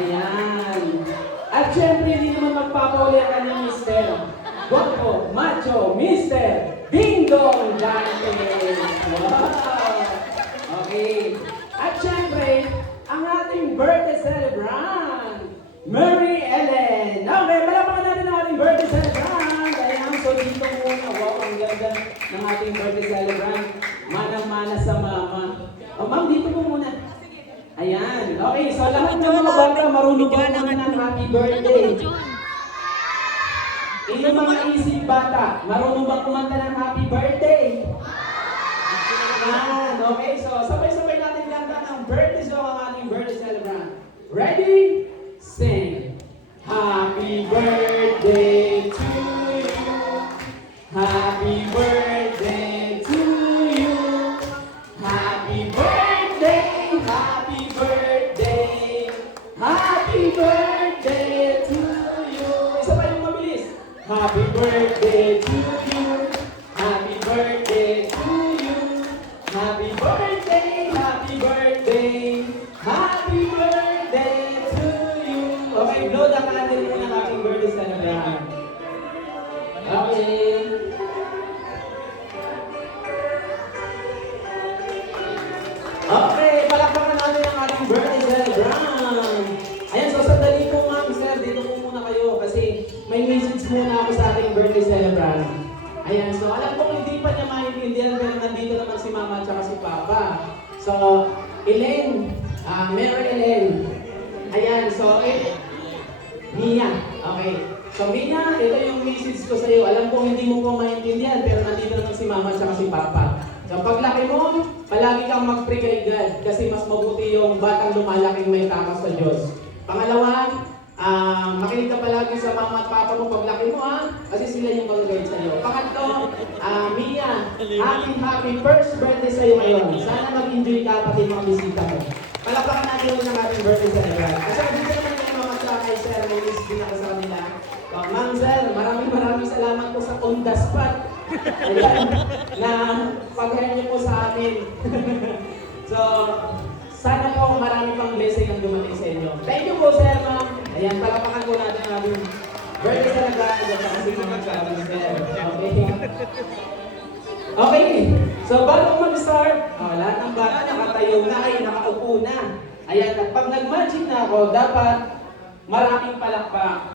Ayan. At syempre, hindi naman magpapauli ang kanyang mister. Guapo, macho, Mr. Dingdong Dantes. Wow! Okay. At syempre, ang ating birthday celebrant, Mary Ellen. Okay, malaman natin ang ating birthday celebrant. Ayan, so dito muna. Wow, ang ganda ng ating birthday celebrant. Manang-mana sa mama. Oh, ma'am, dito po muna. Ayan. Okay, so lahat ng mga bata marunong ba naman ng happy birthday? Yung mga isip bata, marunong ba kumanta ng happy birthday? Ayan. Okay, so sabay-sabay natin kanta ng birthday song ang ating birthday celebrant. Ready? Sing. Happy birthday to you. Happy birthday to you. Happy birthday. Happy birthday. Happy birthday to you. Isa pa yung mabilis. Happy birthday to you. Happy birthday to you. Happy birthday. Happy birthday. Happy birthday to you. Okay, blow the candle muna ng aking birthday celebrant. Okay. Okay, palakpakan natin ang ating birthday celebrant. Ayan, so sandali po ma'am, sir, dito po muna kayo kasi may message muna ako sa ating birthday celebrant. Ayan, so alam ko hindi pa niya maintindihan pero nandito naman si mama at saka si papa. So, Elaine, Mary Elaine. Ayan, so, Mia. Okay. So, Mia, ito yung message ko sa iyo. Alam ko hindi mo po maintindihan pero nandito naman si mama at saka si papa. So, paglaki mo, palagi kang mag-pray kay God kasi mas mabuti yung batang lumalaking may takas sa Diyos. Pangalawa, makinig ka palagi sa mama at papa mo paglaki mo kasi sila yung mag-guide sa iyo. Pangatlo, Mia, happy first birthday sa iyo ngayon. Sana mag-enjoy ka pati mga bisita mo. Palakpakan natin yung ating birthday celebrant. Kasi dito naman yung mga sa kay Sir, may miss din ako sa kanila. Ma'am Sir, maraming salamat po sa on the spot. Ayan, na pagkain niyo po sa amin. So, sana po marami pang blessing ang dumating sa inyo. Thank you po, Sir, ma'am. Ayan, palapakan po natin ang ating birthday celebrant kasi mga kasama, Sir. Okay. Okay. So, bago mag-start, lahat ng bata nakatayo na ay nakaupo na. Ayan, at pag nag-magic na ako, dapat maraming palakpak.